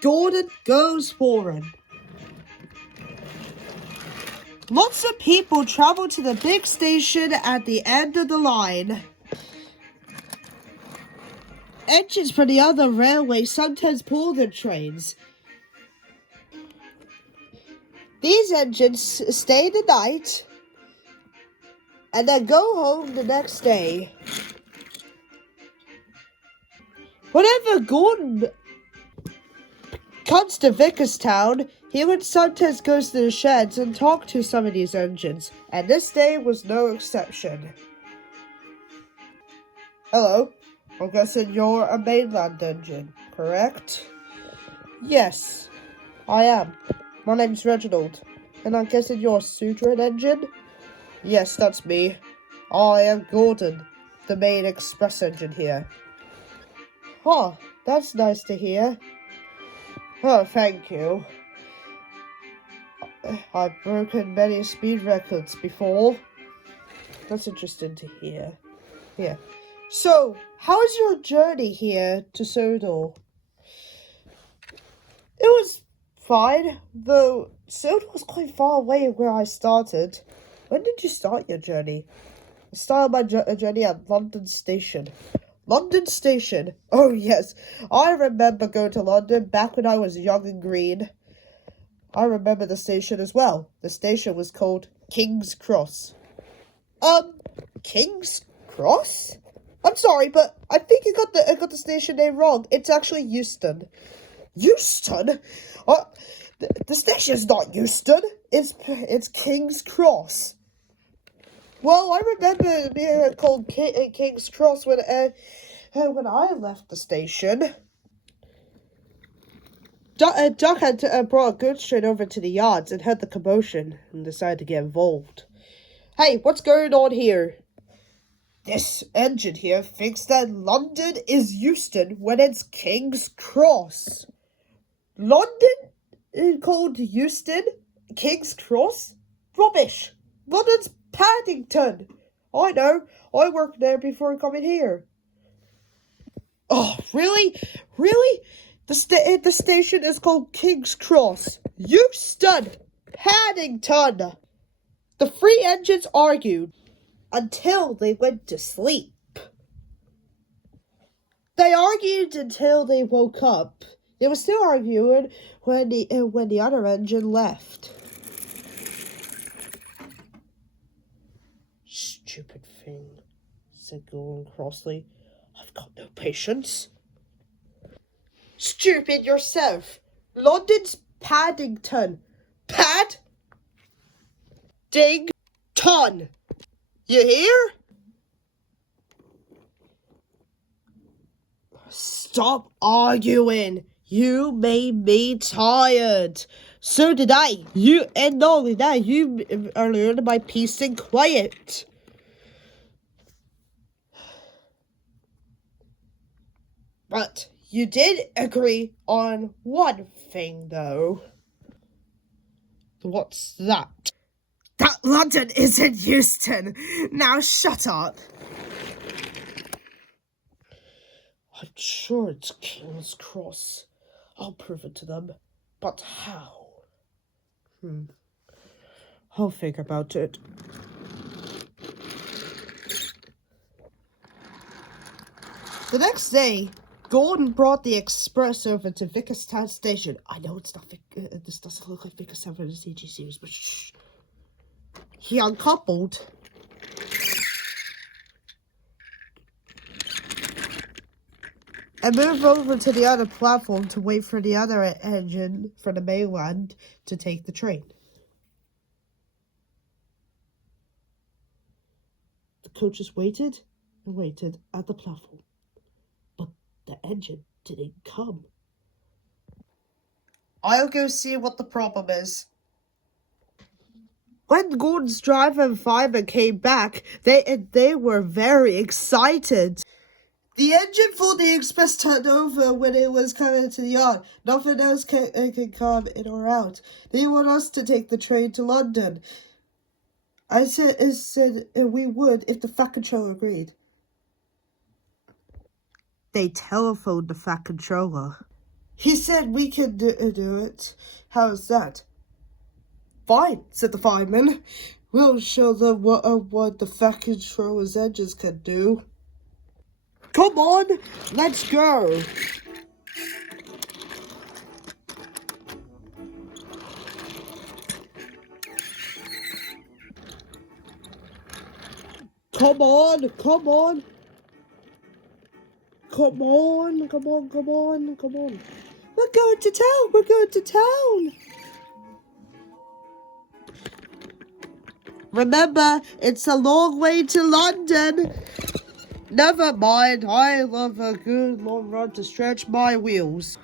Gordon goes foreign. Lots of people travel to the big station at the end of the line. Engines for the other railways sometimes pull the trains. These engines stay the night and then go home the next day. Whenever Gordon comes to Vickerstown, he would sometimes go to the sheds and talk to some of these engines, and this day was no exception. Hello, I'm guessing you're a mainland engine, correct? Yes, I am. My name's Reginald, and I'm guessing you're a Sudran engine? Yes, that's me. I am Gordon, the main express engine here. Oh, that's nice to hear. Oh, thank you. I've broken many speed records before. That's interesting to hear. Yeah. So, how's your journey here to Sodor? It was fine, though Sodor was quite far away where I started. When did you start your journey? I started my journey at London Station. London Station? Oh yes, I remember going to London back when I was young and green. I remember the station as well. The station was called King's Cross. King's Cross? I'm sorry, but I think you got the station name wrong. It's actually Euston. Euston? The station's not Euston. It's King's Cross. Well, I remember it being called King's Cross when I left the station. Duck had brought a goods train over to the yards and heard the commotion and decided to get involved. Hey, what's going on here? This engine here thinks that London is Euston when it's King's Cross. London is called Euston? King's Cross? Rubbish! London's Paddington! I know, I worked there before coming here. Oh, really? Really? The station is called King's Cross. Euston! Paddington! The three engines argued until they went to sleep. They argued until they woke up. They were still arguing when the other engine left. Stupid thing, said Gordon crossly. I've got no patience. Stupid yourself. London's Paddington. Paddington. You hear? Stop arguing. You made me tired. So did I. And not only that, you learned my peace and quiet. But you did agree on one thing, though. What's that? That London isn't Euston. Now shut up. I'm sure it's King's Cross. I'll prove it to them. But how? I'll think about it. The next day, Gordon brought the express over to Vickerstown Station. I know it's not this doesn't look like Vickerstown for the CG series, but shh. He uncoupled and moved over to the other platform to wait for the other engine for the mainland to take the train. The coaches waited and waited at the platform, but the engine didn't come. I'll go see what the problem is. When Gordon's driver and fireman came back, they were very excited. The engine for the express turned over when it was coming to the yard. Nothing else can come in or out. They want us to take the train to London. I said we would if the Fat Controller agreed. They telephoned the Fat Controller. He said we could do it. How's that? Fine, said the fireman. We'll show them what the fat controller's engines can do. Come on, let's go. Come on, come on. Come on, come on, come on, come on. We're going to town, we're going to town. Remember, it's a long way to London. Never mind, I love a good long run to stretch my wheels.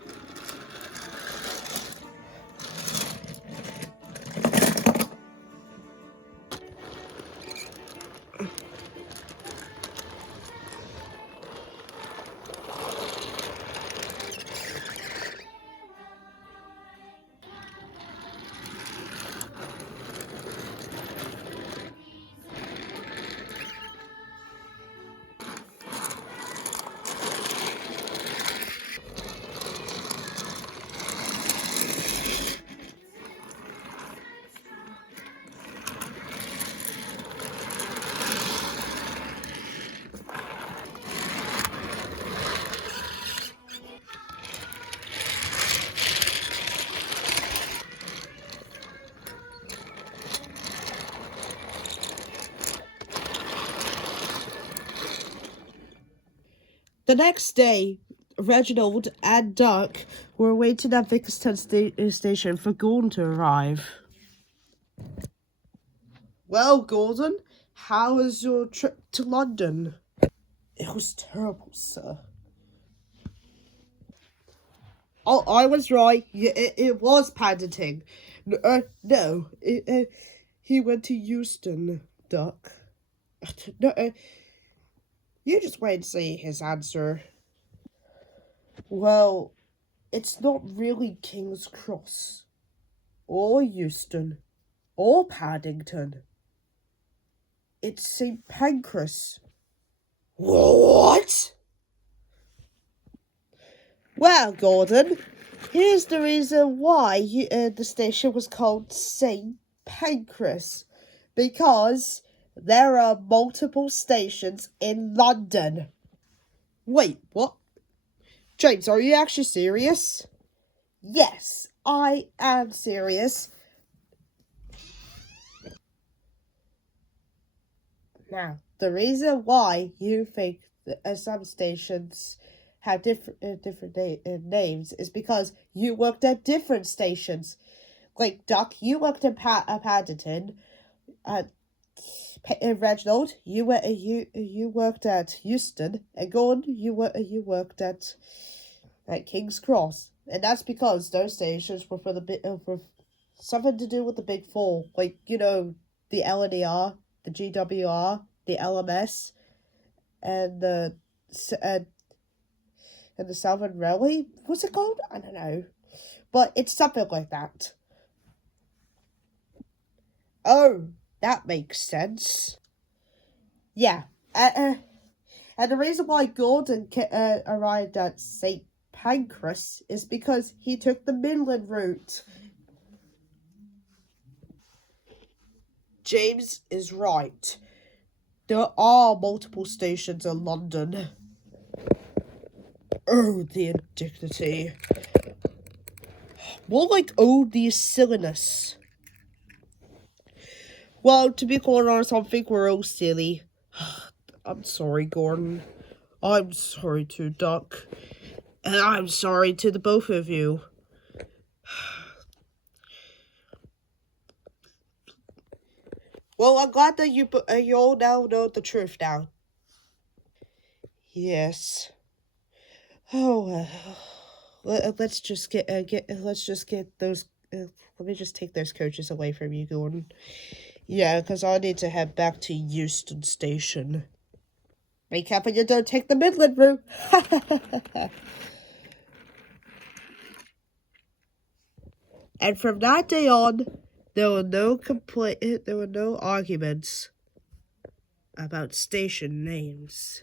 The next day, Reginald and Duck were waiting at Vickerstown station for Gordon to arrive. Well, Gordon, how was your trip to London? It was terrible, sir. Oh, I was right. It was Paddington. No, he went to Euston, Duck. No, you just wait and see his answer. Well, it's not really King's Cross, or Euston, or Paddington. It's St. Pancras. What? Well, Gordon, here's the reason why the station was called St. Pancras. Because there are multiple stations in London. Wait, what? James, are you actually serious? Yes, I am serious. Now, the reason why you think that some stations have different names is because you worked at different stations. Like, Duck, you worked in Paddington. Reginald, you worked at Euston, and Gordon, you worked at King's Cross, and that's because those stations were for something to do with the Big Four, like the LNER, the GWR, the LMS, and the Southern Railway. What's it called? I don't know, but it's something like that. Oh, that makes sense. Yeah, and the reason why Gordon arrived at St. Pancras is because he took the Midland route. James is right. There are multiple stations in London. Oh, the indignity. More like, oh, the silliness. Well, to be quite honest, I think we're all silly. I'm sorry, Gordon. I'm sorry too, Duck. And I'm sorry to the both of you. Well, I'm glad that you all now know the truth now. Yes. Oh, let's just get those. Let me just take those coaches away from you, Gordon. Yeah, because I need to head back to Euston Station. Be careful you don't take the Midland route. And from that day on, there were no arguments about station names.